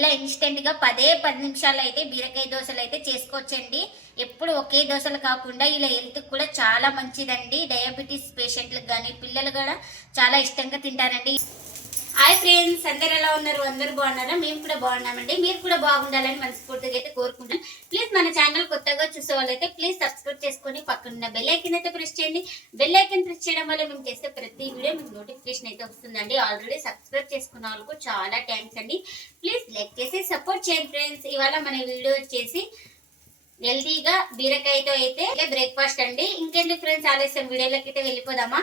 ఇలా ఇన్స్టెంట్గా పదే పది నిమిషాలు అయితే బీరకాయ దోశలు అయితే చేసుకోవచ్చండి. ఎప్పుడు ఒకే దోశలు కాకుండా ఇలా హెల్త్కి కూడా చాలా మంచిదండి. డయాబెటీస్ పేషెంట్లకు కానీ పిల్లలు కూడా చాలా ఇష్టంగా తింటారండి. హాయ్ ఫ్రెండ్స్ అందరు ఎలా ఉన్నారు? అందరు బాగున్నారా? మేము కూడా బాగున్నామండి. మీరు కూడా బాగుండాలని మనస్ఫూర్తిగా అయితే కోరుకుంటాం ప్లీజ్ మన ఛానల్ కొత్తగా చూసే వాళ్ళైతే ప్లీజ్ సబ్స్క్రైబ్ చేసుకొని పక్కన బెల్ ఐకన్ అయితే ప్రెస్ చేయండి. బెల్ ఐకన్ ప్రెస్ చేయడం వల్ల మేము చేసే ప్రతి వీడియో మీకు నోటిఫికేషన్ అయితే వస్తుందండి. ఆల్రెడీ సబ్స్క్రైబ్ చేసుకున్న వాళ్ళకు చాలా థ్యాంక్స్ అండి. ప్లీజ్ లైక్ చేసి సపోర్ట్ చేయండి ఫ్రెండ్స్ ఇవాళ మన వీడియో వచ్చేసి హెల్తీగా బీరకాయతో అయితే బ్రేక్ఫాస్ట్ అండి. ఇంకెందుకు ఫ్రెండ్స్ ఆలస్యం? వీడియోలోకి అయితే వెళ్ళిపోదామా?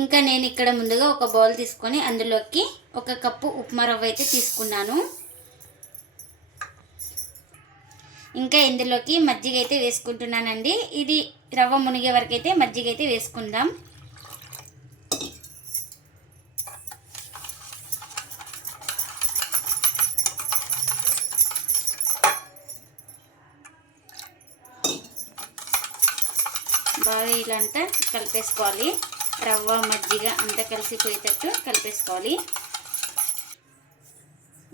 ఇంకా నేను ఇక్కడ ముందుగా ఒక బౌల్ తీసుకొని అందులోకి ఒక కప్పు ఉప్మా రవ్వ అయితే తీసుకున్నాను. ఇంకా ఇందులోకి మజ్జిగ అయితే వేసుకుంటున్నానండి. ఇది రవ్వ మునిగే వరకు అయితే మజ్జిగ అయితే వేసుకుందాం. బాగా ఇలా అంతా కలిపేసుకోవాలి. రవ్వ మజ్జిగ అంతా కలిసిపోయేటట్టు కలిపేసుకోవాలి.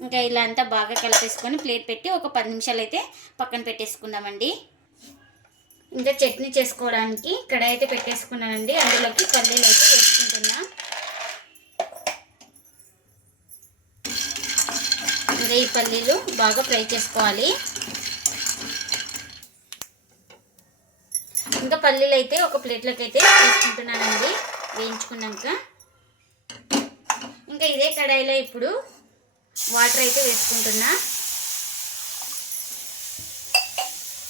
ఇంకా ఇలా అంతా బాగా కలిపేసుకొని ప్లేట్ పెట్టి ఒక పది నిమిషాలు అయితే పక్కన పెట్టేసుకుందామండి. ఇంకా చట్నీ చేసుకోవడానికి కడాయి అయితే పెట్టేసుకున్నానండి. అందులోకి పల్లీలు అయితే వేసుకుంటున్నా. ఇంకా ఈ పల్లీలు బాగా ఫ్రై చేసుకోవాలి. ఇంకా పల్లీలు అయితే ఒక ప్లేట్లోకి అయితే వేసుకుంటున్నానండి వేయించుకున్నాక ఇంకా ఇదే కడాయిలో ఇప్పుడు వాటర్ అయితే వేసుకుంటున్నా.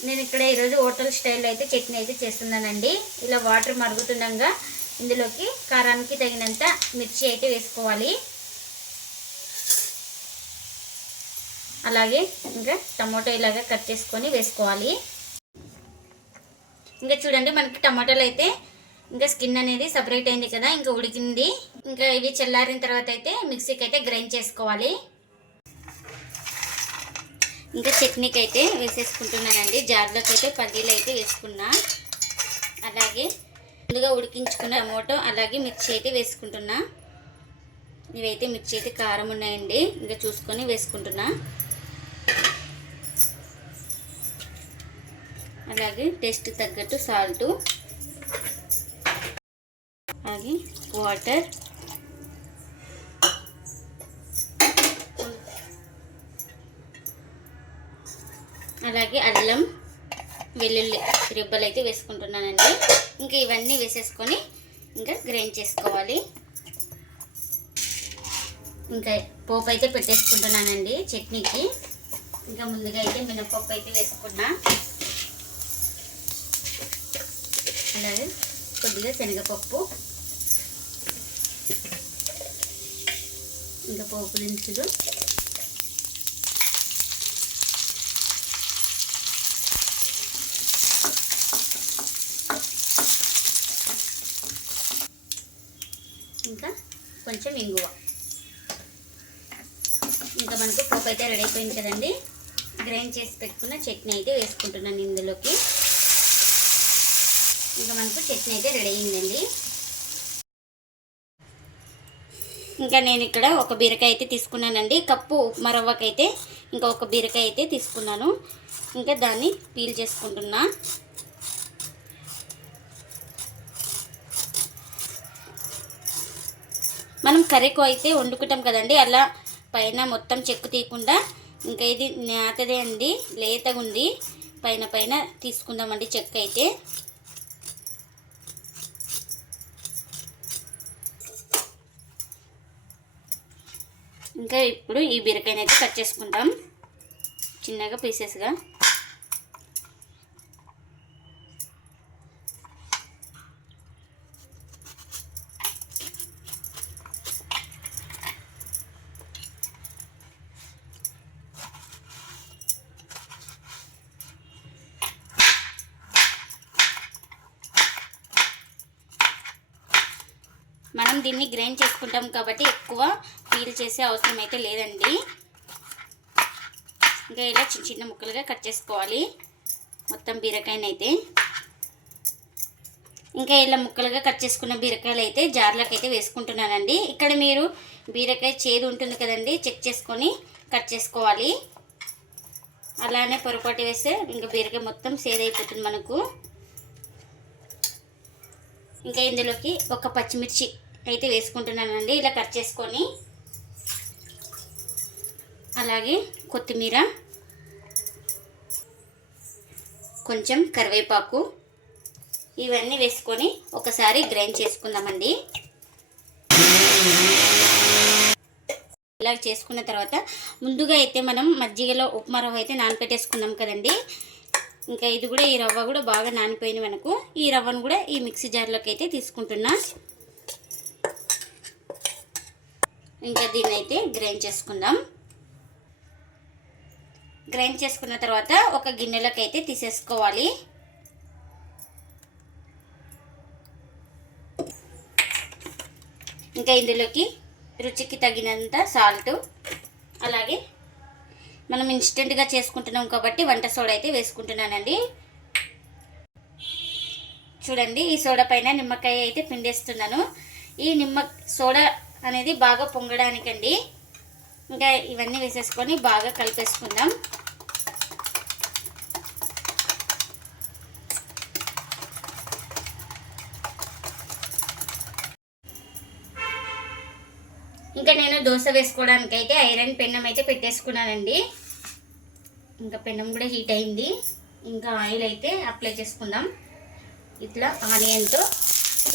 నేను ఇక్కడ ఈరోజు హోటల్ స్టైల్లో అయితే చట్నీ అయితే చేస్తున్నానండి. ఇలా వాటర్ మరుగుతుండగా ఇందులోకి కారానికి తగినంత మిర్చి అయితే వేసుకోవాలి. అలాగే ఇంకా టమాటో ఇలాగా కట్ చేసుకొని వేసుకోవాలి. ఇంకా చూడండి మనకి టమాటాలు అయితే ఇంకా స్కిన్ అనేది సపరేట్ అయింది కదా ఇంకా ఉడికింది. ఇంకా ఇవి చల్లారిన తర్వాత అయితే మిక్సీకి అయితే గ్రైండ్ చేసుకోవాలి. ఇంకా చట్నీకి అయితే వేసేసుకుంటున్నానండి. జార్లోకి అయితే పల్లీలు అయితే వేసుకున్నా. అలాగే ముందుగా ఉడికించుకున్న టమోటో అలాగే మిర్చి అయితే వేసుకుంటున్నా. ఇవైతే మిర్చి అయితే కారం ఉన్నాయండి. ఇంకా చూసుకొని వేసుకుంటున్నా. అలాగే టేస్ట్ తగ్గట్టు సాల్టు. దానికి వాటర్ అలాగే అల్లం వెల్లుల్లి రిబ్బలు అయితే వేసుకుంటున్నానండి. ఇంకా ఇవన్నీ వేసేసుకొని ఇంకా గ్రైండ్ చేసుకోవాలి. ఇంకా పోపు అయితే పెట్టేసుకుంటున్నానండి చట్నీకి. ఇంకా ముందుగా అయితే మినపప్పు అయితే వేసుకున్నా. అలాగే కొద్దిగా శనగపప్పు. ఇంకా పోపు దినుసులు. ఇంకా కొంచెం ఇంగువ. ఇంకా మనకు పోపు అయితే రెడీ అయిపోయింది కదండి. గ్రైండ్ చేసి పెట్టుకున్న చట్నీ అయితే వేసుకుంటున్నాను ఇందులోకి. ఇంకా మనకు చట్నీ అయితే రెడీ అయిందండి. ఇంకా నేను ఇక్కడ ఒక బీరకాయ అయితే తీసుకున్నానండి. కప్పు ఉప్మా రవ్వకైతే ఇంకా ఒక బీరకాయ అయితే తీసుకున్నాను. ఇంకా దాన్ని పీల్ చేసుకుంటున్నా. మనం కర్రీకు అయితే వండుకుంటాం కదండి. అలా పైన మొత్తం చెక్కు తీయకుండా ఇంకా ఇది నేతదే అండి. లేతగా ఉంది పైన పైన తీసుకుందామండి చెక్క అయితే ఇంకా ఇప్పుడు ఈ బీరకాయని అయితే కట్ చేసుకుంటాం. చిన్నగా పీసెస్గా. మనం దీన్ని గ్రైండ్ చేసుకుంటాం కాబట్టి ఎక్కువ పీల్ చేసే అవసరం అయితే లేదండి. ఇంకా ఇలా చిన్న చిన్న ముక్కలుగా కట్ చేసుకోవాలి. మొత్తం బీరకాయనైతే. ఇంకా ఇలా ముక్కలుగా కట్ చేసుకున్న బీరకాయలు అయితే జార్లోకి అయితే వేసుకుంటున్నానండి. ఇక్కడ మీరు బీరకాయ చేదు ఉంటుంది కదండి చెక్ చేసుకొని కట్ చేసుకోవాలి. అలానే పొరపాటు వేస్తే ఇంకా బీరకాయ మొత్తం సేదైపోతుంది మనకు. ఇంకా ఇందులోకి ఒక పచ్చిమిర్చి అయితే వేసుకుంటున్నానండి. ఇలా కట్ చేసుకొని అలాగే కొత్తిమీర కొంచెం కరివేపాకు ఇవన్నీ వేసుకొని ఒకసారి గ్రైండ్ చేసుకుందామండి. ఇలా చేసుకున్న తర్వాత ముందుగా అయితే మనం మజ్జిగలో ఉప్మా రవ్వ అయితే నానపెట్టేసుకున్నాం కదండి. ఇంకా ఇది కూడా ఈ రవ్వ కూడా బాగా నానిపోయింది మనకు. ఈ రవ్వను కూడా ఈ మిక్సీ జార్లోకి అయితే తీసుకుంటున్నా. ఇంకా దీన్ని అయితే గ్రైండ్ చేసుకుందాం. గ్రైండ్ చేసుకున్న తర్వాత ఒక గిన్నెలోకి అయితే తీసేసుకోవాలి. ఇంకా ఇందులోకి రుచికి తగినంత సాల్ట్. అలాగే మనం ఇన్స్టెంట్గా చేసుకుంటున్నాం కాబట్టి వంట సోడా అయితే వేసుకుంటున్నానండి. చూడండి ఈ సోడా పైన నిమ్మకాయ అయితే పిండేస్తున్నాను. ఈ నిమ్మ సోడా అనేది బాగా పొంగడానికండి. ఇంకా ఇవన్నీ వేసేసుకొని బాగా కలిపేసుకుందాం. ఇంకా నేను దోశ వేసుకోవడానికి అయితే ఐరన్ పెన్నం అయితే పెట్టేసుకున్నానండి. ఇంకా పెన్నం కూడా హీట్ అయింది. ఇంకా ఆయిల్ అయితే అప్లై చేసుకుందాం. ఇట్లా ఆనియన్తో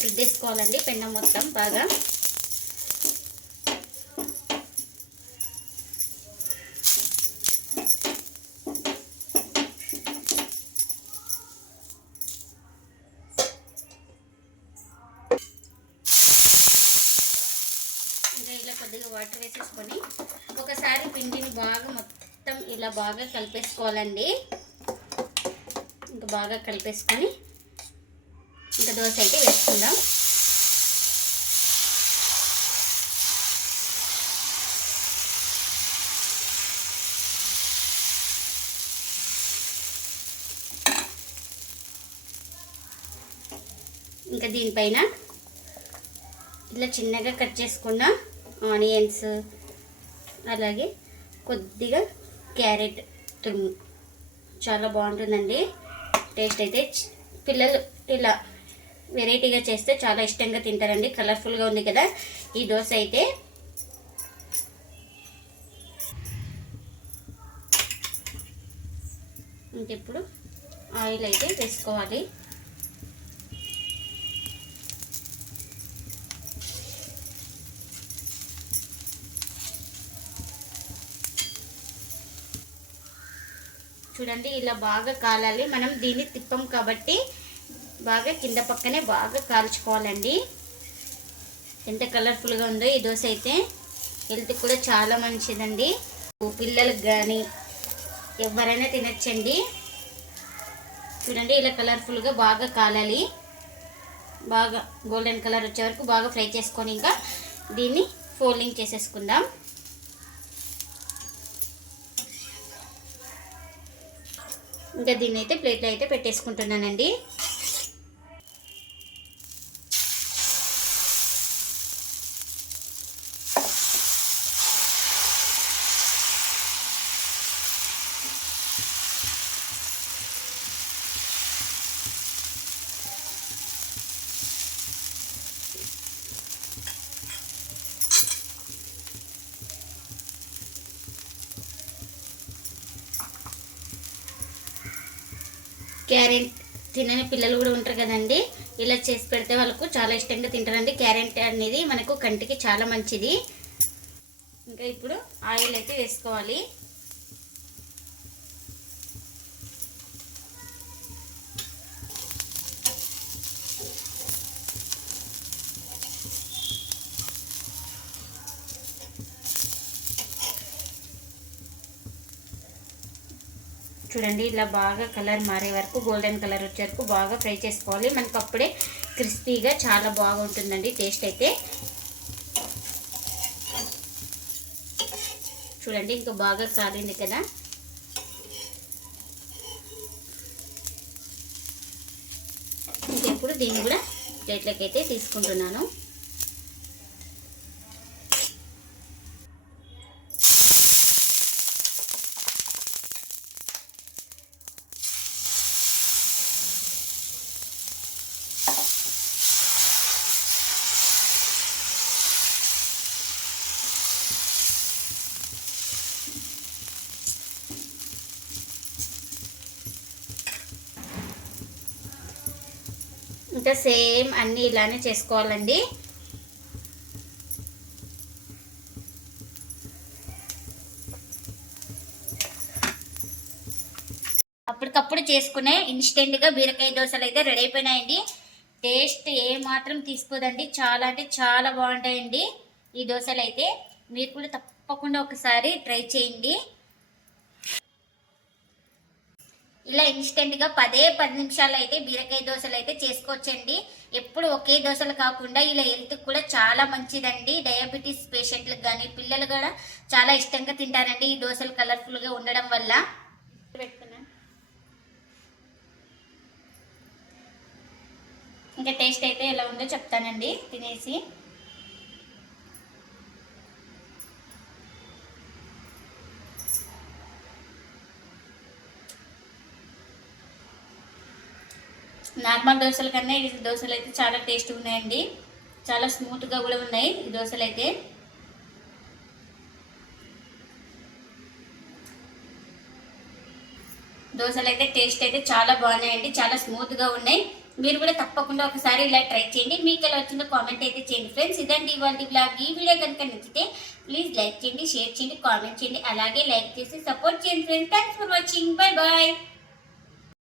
రుద్దేసుకోవాలండి పెన్నం మొత్తం బాగా. ఇలా బాగా కలిపేసుకోవాలండి. ఇంకా బాగా కలిపేసుకొని ఇంకా దోశ అయితే వేసుకుందాం. ఇంకా దీనిపైన ఇట్లా చిన్నగా కట్ చేసుకున్న ఆనియన్స్ అలాగే కొద్దిగా క్యారెట్ తురుము చాలా బాగుంటుందండి. టేస్ట్ అయితే పిల్లలు ఇలా వెరైటీగా చేస్తే చాలా ఇష్టంగా తింటారండి. కలర్ఫుల్గా ఉంది కదా. ఈ దోశ అయితే ఇంకెప్పుడు ఆయిల్ అయితే వేసుకోవాలి. చూడండి ఇలా బాగా కాలాలి. మనం దీన్ని తిప్పం కాబట్టి బాగా కింద పక్కనే బాగా కాల్చుకోవాలండి. ఎంత కలర్ఫుల్గా ఉందో ఈ దోశ అయితే. హెల్త్ కూడా చాలా మంచిదండి. పిల్లలకు కానీ ఎవరైనా తినచ్చండి. చూడండి ఇలా కలర్ఫుల్గా బాగా కాలాలి. బాగా గోల్డెన్ కలర్ వచ్చే వరకు బాగా ఫ్రై చేసుకొని ఇంకా దీన్ని ఫోల్డింగ్ చేసేసుకుందాం. ఇంకా దీన్ని అయితే ప్లేట్లో అయితే పెట్టేసుకుంటున్నానండి. క్యారెట్ తినని పిల్లలు కూడా ఉంటారు కదండి. ఇలా చేసి పెడితే వాళ్ళకు చాలా ఇష్టంగా తింటారండి. క్యారెట్ అనేది మనకు కంటికి చాలా మంచిది. ఇంకా ఇప్పుడు ఆయిల్ అయితే వేసుకోవాలి. చూడండి ఇలా బాగా కలర్ మారే వరకు గోల్డెన్ కలర్ వచ్చే వరకు బాగా ఫ్రై చేసుకోవాలి. మనకు అప్పుడే క్రిస్పీగా చాలా బాగుంటుందండి టేస్ట్ అయితే. చూడండి ఇంకా బాగా కాలింది కదా. ఇంకెప్పుడు దీన్ని కూడా ప్లేట్లోకి అయితే తీసుకుంటున్నాను. ఇంకా సేమ్ అన్నీ ఇలానే చేసుకోవాలండి. అప్పటికప్పుడు చేసుకునే ఇన్స్టెంట్గా బీరకాయ దోశలు అయితే రెడీ అయిపోయినాయండి. టేస్ట్ ఏ మాత్రం తీసుకోదండి. చాలా అంటే చాలా బాగుంటాయండి ఈ దోశలు అయితే. మీరు కూడా తప్పకుండా ఒకసారి ట్రై చేయండి. ఇలా ఇన్స్టెంట్గా పదే పది నిమిషాలు అయితే బీరకాయ దోశలు అయితే చేసుకోవచ్చండి. ఎప్పుడు ఒకే దోశలు కాకుండా ఇలా హెల్త్ కూడా చాలా మంచిదండి. డయాబెటీస్ పేషెంట్లకు కానీ పిల్లలు కూడా చాలా ఇష్టంగా తింటారండి ఈ దోశలు కలర్ఫుల్గా ఉండడం వల్ల. ఇంకా టేస్ట్ అయితే ఎలా ఉందో చెప్తానండి. తినేసి. నార్మల్ దోశల కన్నా ఈ దోశలు అయితే చాలా టేస్ట్గా ఉన్నాయండి. చాలా స్మూత్గా కూడా ఉన్నాయి ఈ దోశలు అయితే. దోశలు అయితే టేస్ట్ అయితే చాలా బాగున్నాయండి చాలా స్మూత్గా ఉన్నాయి. మీరు కూడా తప్పకుండా ఒకసారి ఇలా ట్రై చేయండి. మీకు ఎలా వచ్చిందో కామెంట్ అయితే చేయండి ఫ్రెండ్స్. ఇదండి ఇవాళ బ్లాగ్ ఈ వీడియో కనుక నచ్చితే ప్లీజ్ లైక్ చేయండి షేర్ చేయండి కామెంట్ చేయండి. అలాగే లైక్ చేసి సపోర్ట్ చేయండి friends. Thanks for watching. Bye bye.